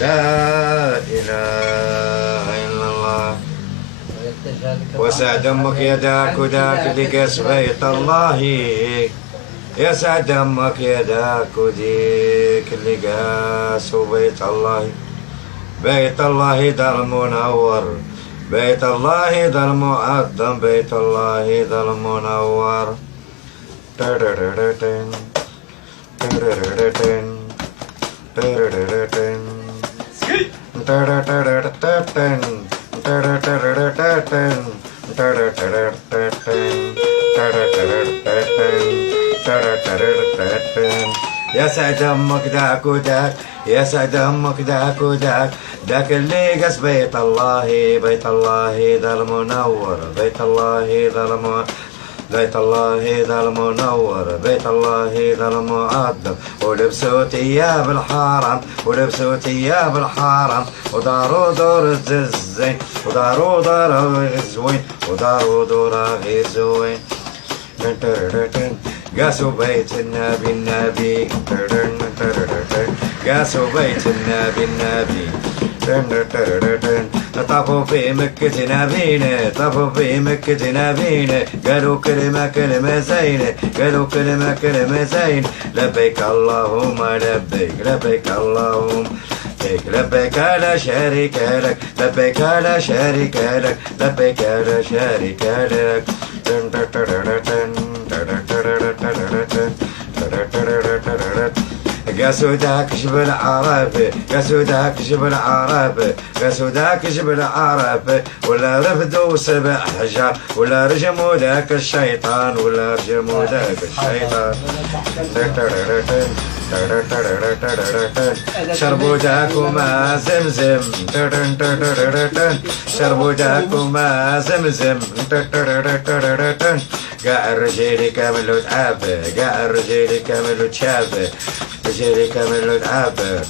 لا إله إلا الله. وسعد أمك يداك وداك لقاس بيت الله. يا سعد أمك يداك وديك لقاس بيت الله. بيت الله ذا المنور، بيت الله ذا المعظم، بيت الله ذا المنور. تررررتن تررررتن تررررتن تررررتن تررررتن تررررتن. يا سعد امك داك وداك، يا سعد امك داك وداك، داك اللي قص بيت الله، بيت الله ذا المنور، بيت الله ذا المنور، بيت الله ذا المنور، بيت الله ذا المعظم. ولبسوا ثياب الحرم، ولبسوا ثياب الحرم، وداروا دور الزين، وداروا دار الزوين، وداروا دور الزوين. قاسوا بيت النبي النبي، قاسوا بيت النبي النبي. طافوا في مكة نبينا، طافوا في مكة نبينا، قالوا كلمة كلمة زينة، قالوا كلمة كلمة زينة. لبيك اللهم لبيك، لبيك اللهم لبيك، لبيك لا شريك لك، لبيك لا شريك لك، لبيك لا شريك لك. قاسوا داك جبل عرفة، قاسوا داك جبل عرفة، قاسوا داك جبل عرفة، ولا رفدوا 7 حجار، ولا رجموا ذاك الشيطان، ولا رجموا ذاك الشيطان. شربوا داك وما زمزم، شربوا داك وما زمزم. قاع الرجال كامل تعافى، قاع الرجال كامل تشافى، رجالي كامل تعافى.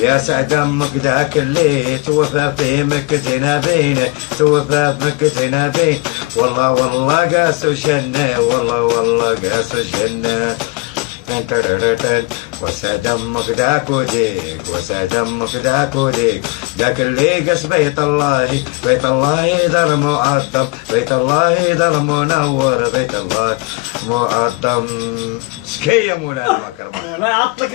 يا سعد امك ذاك اللي توفى في مكة نبينا، توفى في مكة نبينا. والله والله قاسوا جنة، والله والله قاسوا جنة. وسعد امك ذاك وديك، وسعد امك ذاك وديك، ذاك اللي قص بيت الله، بيت الله ذا المعظم، بيت الله ذا المنور، بيت الله معظم. سكي يا مولانا ما كرمك. الله يعطلك.